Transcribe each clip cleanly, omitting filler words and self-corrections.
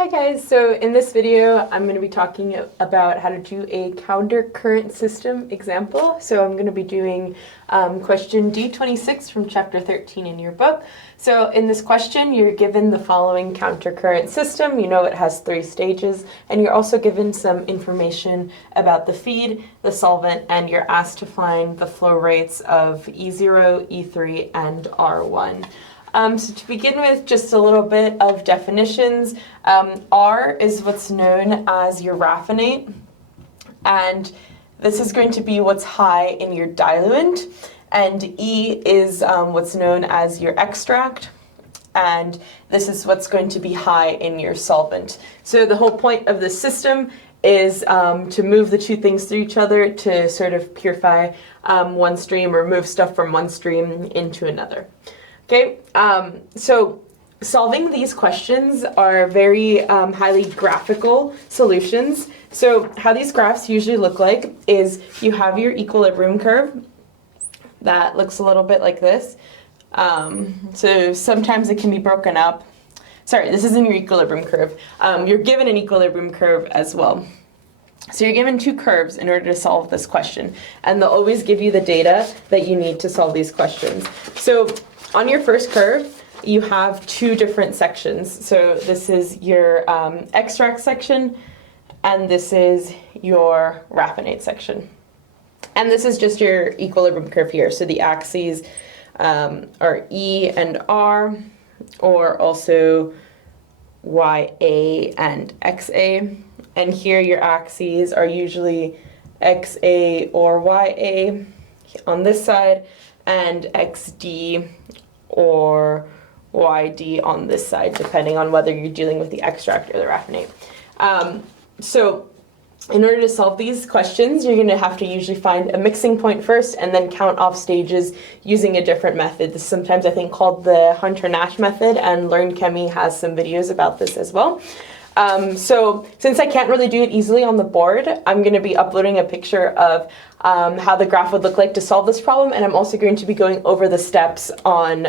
Hi guys, so in this video I'm going to be talking about how to do a countercurrent system example. So I'm going to be doing question D26 from chapter 13 in your book. So in this question you're given the following countercurrent system. You know it has 3 stages, and you're also given some information about the feed, the solvent, and you're asked to find the flow rates of E0, E3, and R1. So to begin with, just a little bit of definitions. R is what's known as your raffinate, and this is going to be what's high in your diluent, and E is what's known as your extract, and this is what's going to be high in your solvent. So the whole point of this system is to move the two things through each other to sort of purify one stream or move stuff from one stream into another. Okay, so solving these questions are very highly graphical solutions. So how these graphs usually look like is you have your equilibrium curve that looks a little bit like this. So sometimes it can be broken up. Sorry, this isn't your equilibrium curve. You're given an equilibrium curve as well. So you're given 2 curves in order to solve this question, and they'll always give you the data that you need to solve these questions. So on your first curve, you have 2 different sections. So this is your extract section, and this is your raffinate section. And this is just your equilibrium curve here. So the axes are E and R, or also YA and XA. And here your axes are usually XA or YA on this side, and XD or YD on this side, depending on whether you're dealing with the extract or the raffinate. So in order to solve these questions, you're going to have to usually find a mixing point first and then count off stages using a different method. This is sometimes, I think, called the Hunter-Nash method, and Learn Chemie has some videos about this as well. So since I can't really do it easily on the board, I'm going to be uploading a picture of how the graph would look like to solve this problem, and I'm also going to be going over the steps on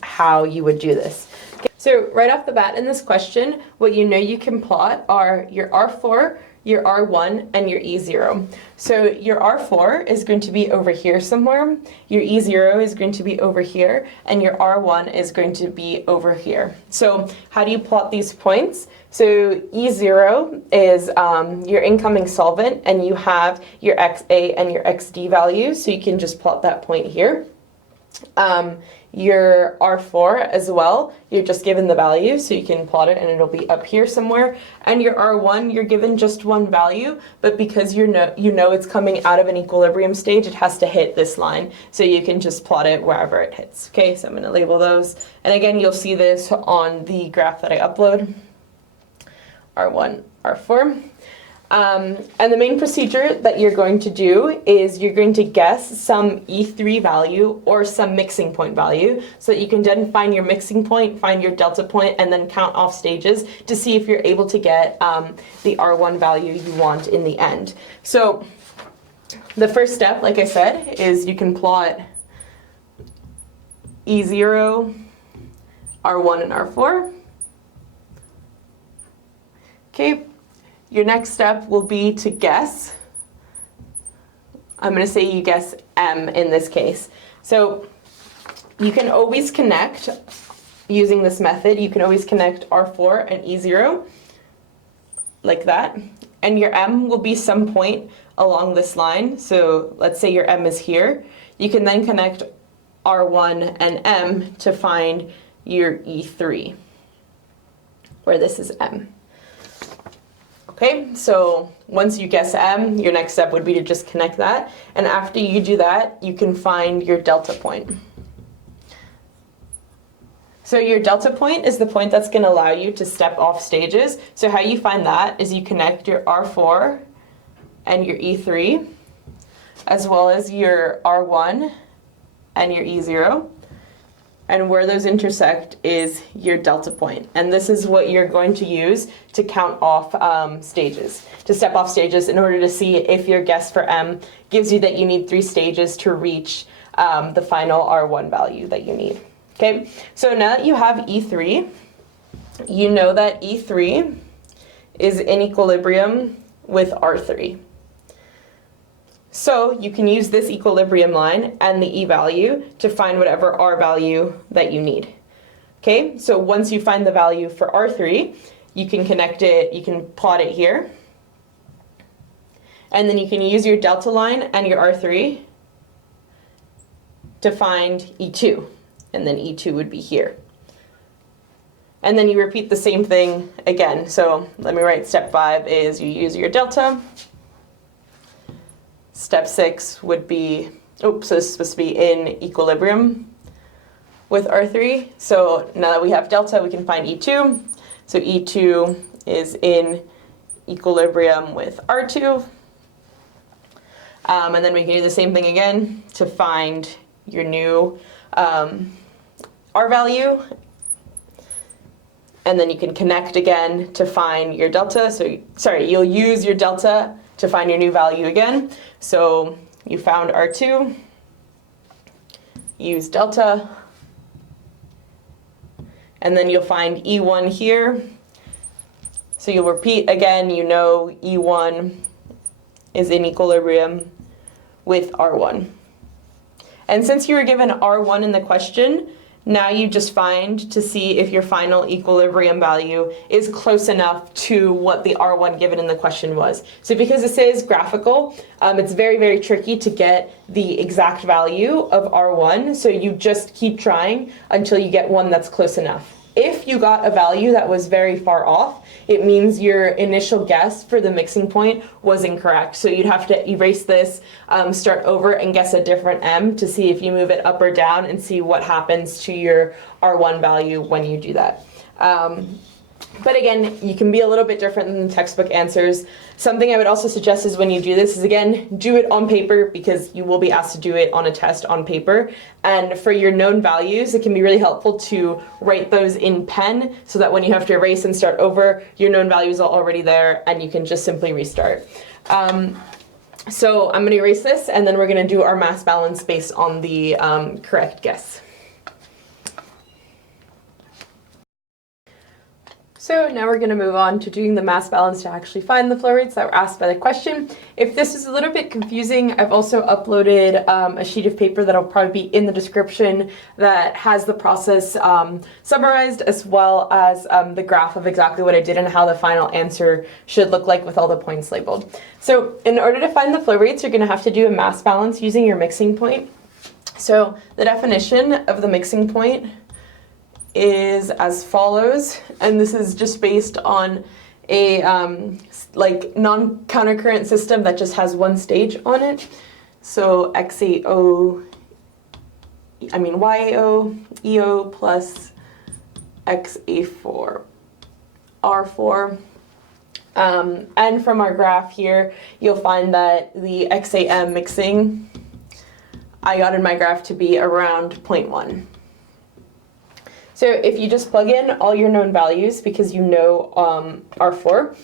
how you would do this. Okay. So right off the bat in this question, what you know you can plot are your R4, your R1, and your E0. So your R4 is going to be over here somewhere, your E0 is going to be over here, and your R1 is going to be over here. So how do you plot these points? So E0 is your incoming solvent, and you have your XA and your XD values, so you can just plot that point here. Your R4 as well, you're just given the value, so you can plot it and it'll be up here somewhere. And your R1, you're given just one value, but because you know it's coming out of an equilibrium stage, it has to hit this line, so you can just plot it wherever it hits. Okay, so I'm going to label those. And again, you'll see this on the graph that I upload. R1, R4. And the main procedure that you're going to do is you're going to guess some E3 value or some mixing point value, so that you can then find your mixing point, find your delta point, and then count off stages to see if you're able to get the R1 value you want in the end. So the first step, like I said, is you can plot E0, R1, and R4. Okay. Your next step will be to guess. I'm going to say you guess M in this case. So you can always connect, using this method, you can always connect R4 and E0 like that. And your M will be some point along this line. So let's say your M is here. You can then connect R1 and M to find your E3, where this is M. Okay, so once you guess M, your next step would be to just connect that. And after you do that, you can find your delta point. So your delta point is the point that's going to allow you to step off stages. So how you find that is you connect your R4 and your E3, as well as your R1 and your E0. And where those intersect is your delta point. And this is what you're going to use to count off stages, to step off stages in order to see if your guess for M gives you that you need 3 stages to reach the final R1 value that you need. Okay, so now that you have E3, you know that E3 is in equilibrium with R3. So you can use this equilibrium line and the E value to find whatever R value that you need. Okay, so once you find the value for R3, you can connect it, you can plot it here. And then you can use your delta line and your R3 to find E2. And then E2 would be here. And then you repeat the same thing again. So let me write step 5 is you use your delta. Step 6 would be, so this is supposed to be in equilibrium with R3. So now that we have delta, we can find E2. So E2 is in equilibrium with R2. And then we can do the same thing again to find your new R value. And then you can connect again to find your delta. So, sorry, you'll use your delta to find your new value again. So you found R2, use delta, and then you'll find E1 here. So you'll repeat again, you know E1 is in equilibrium with R1. And since you were given R1 in the question, now you just find to see if your final equilibrium value is close enough to what the R1 given in the question was. So because this is graphical, it's very, very tricky to get the exact value of R1. So you just keep trying until you get one that's close enough. If you got a value that was very far off, it means your initial guess for the mixing point was incorrect. So you'd have to erase this, start over and guess a different M to see if you move it up or down and see what happens to your R1 value when you do that. But again, you can be a little bit different than the textbook answers. Something I would also suggest is when you do this is, again, do it on paper because you will be asked to do it on a test on paper. And for your known values, it can be really helpful to write those in pen so that when you have to erase and start over, your known values are already there and you can just simply restart. So I'm going to erase this and then we're going to do our mass balance based on the correct guess. So now we're going to move on to doing the mass balance to actually find the flow rates that were asked by the question. If this is a little bit confusing, I've also uploaded a sheet of paper that'll probably be in the description that has the process summarized as well as the graph of exactly what I did and how the final answer should look like with all the points labeled. So in order to find the flow rates, you're going to have to do a mass balance using your mixing point. So the definition of the mixing point is as follows, and this is just based on a like non-countercurrent system that just has one stage on it. So YAO, EO plus XA4, R4. And from our graph here, you'll find that the XAM mixing, I got in my graph to be around 0.1. So if you just plug in all your known values, because you know R4,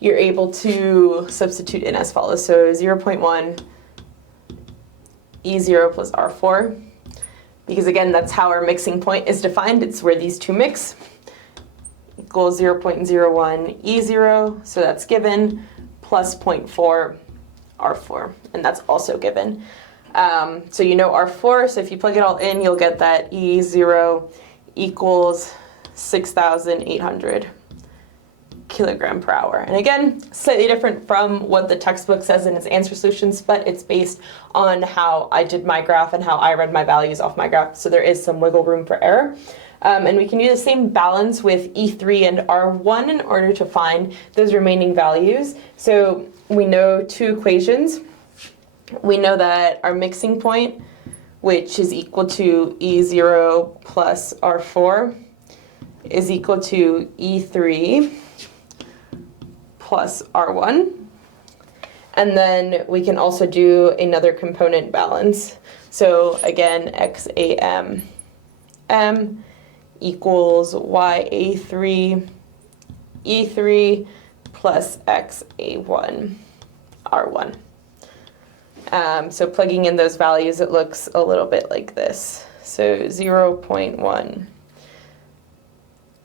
you're able to substitute in as follows. So 0.1 E0 plus R4, because again, that's how our mixing point is defined. It's where these two mix, equals 0.01 E0, so that's given, plus 0.4 R4, and that's also given. So you know R4, so if you plug it all in, you'll get that E0 equals 6,800 kilogram per hour. And again, slightly different from what the textbook says in its answer solutions, but it's based on how I did my graph and how I read my values off my graph. So there is some wiggle room for error. And we can do the same balance with E3 and R1 in order to find those remaining values. So we know two equations. We know that our mixing point, which is equal to E0 plus R4, is equal to E3 plus R1. And then we can also do another component balance. So again, XAM M equals YA3 E3 plus XA1 R1. So plugging in those values, it looks a little bit like this. So 0.1,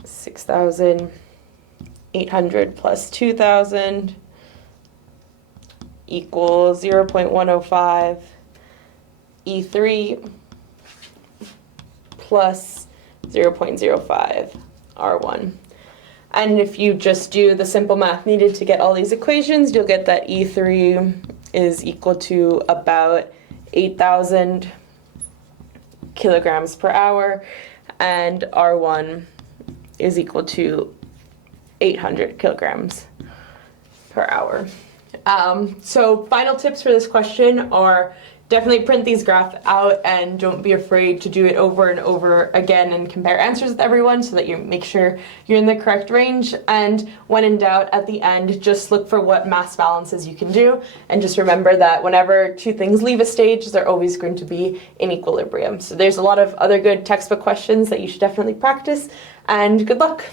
6,000, 800 plus 2,000 equals 0.105 E3 plus 0.05 R1. And if you just do the simple math needed to get all these equations, you'll get that E3 is equal to about 8,000 kilograms per hour, and R1 is equal to 800 kilograms per hour. So final tips for this question are definitely print these graphs out and don't be afraid to do it over and over again and compare answers with everyone so that you make sure you're in the correct range. And when in doubt, at the end, just look for what mass balances you can do. And just remember that whenever two things leave a stage, they're always going to be in equilibrium. So there's a lot of other good textbook questions that you should definitely practice, and good luck.